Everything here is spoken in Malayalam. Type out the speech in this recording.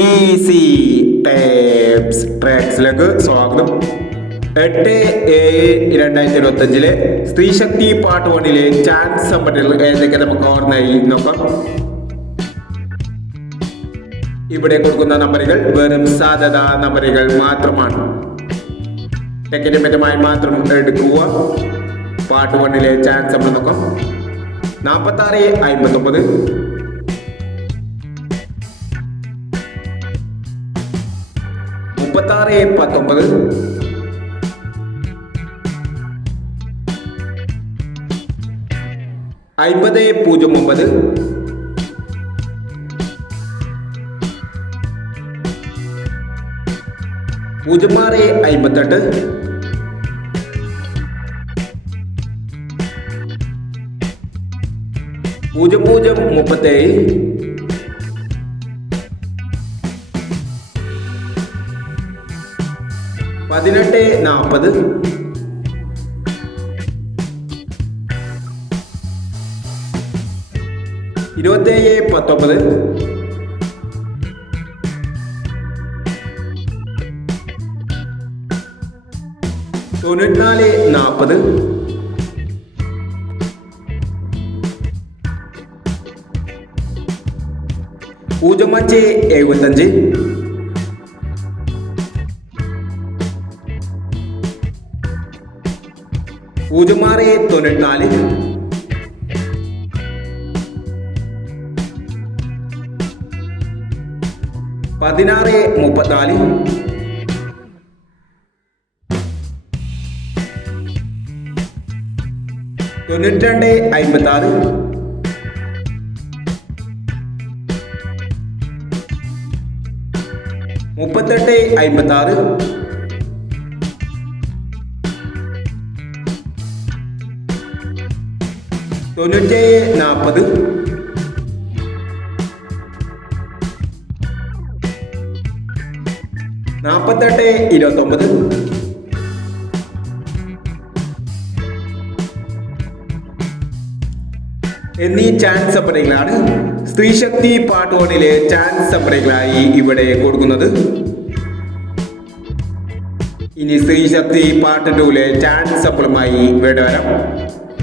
ഈസി ടേപ്സ് ട്രാക്സിലേക്ക് സ്വാഗതം. എട്ട് ഏഴ് രണ്ടായിരത്തി ഇരുപത്തി അഞ്ചിലെ സ്ത്രീശക്തി പാർട്ട് വണ്ണിലെ ചാൻസ് സമ്പന്നകൾ ഏതൊക്കെ നമുക്ക് ഓർമ്മയായി നോക്കാം. ഇവിടെ കൊടുക്കുന്ന നമ്പറുകൾ വെറും സാധ്യത നമ്പറുകൾ മാത്രമാണ്. ടെക്കനിമറ്റമായി മാത്രം എടുക്കുക. പാർട്ട് വണ്ണിലെ ചാൻസ് നമ്മൾ നോക്കാം. നാൽപ്പത്തി ആറ് അമ്പത്തി ഒമ്പത് മുപ്പത്താറ് പത്തൊമ്പത്. അമ്പത് പൂജ്യം ഒമ്പത്. പൂജ്യം ആറ് അമ്പത്തെട്ട് പൂജ്യം പൂജ്യം മുപ്പത്തേഴ്. പതിനെട്ട് നാൽപ്പത് ഇരുപത്തേഴ് പത്തൊമ്പത്. തൊണ്ണൂറ്റിനാല് നാൽപ്പത് പൂജ്യം അഞ്ച് എഴുപത്തഞ്ച്. പൂജ്യം ആറ് തൊണ്ണൂറ്റിനാല് പതിനാറ് മുപ്പത്തിനാല്. തൊണ്ണൂറ്റി രണ്ട് അമ്പത്തി ആറ് മുപ്പത്തെട്ട് അമ്പത്തി ആറ് തൊണ്ണൂറ്റേഴ് നാൽപ്പത് നാൽപ്പത്തെട്ട് ഇരുപത്തൊമ്പത്. എന്നീ ചാൻസ് സപ്പറകളാണ് സ്ത്രീശക്തി പാർട്ട് വണ്ണിലെ ചാൻസ് സപ്പറകളായി ഇവിടെ കൊടുക്കുന്നത്. ഇനി സ്ത്രീശക്തി പാർട്ട് ടൂലെ ചാൻസ് സപ്പളുമായി ഇവിടെ വരാം.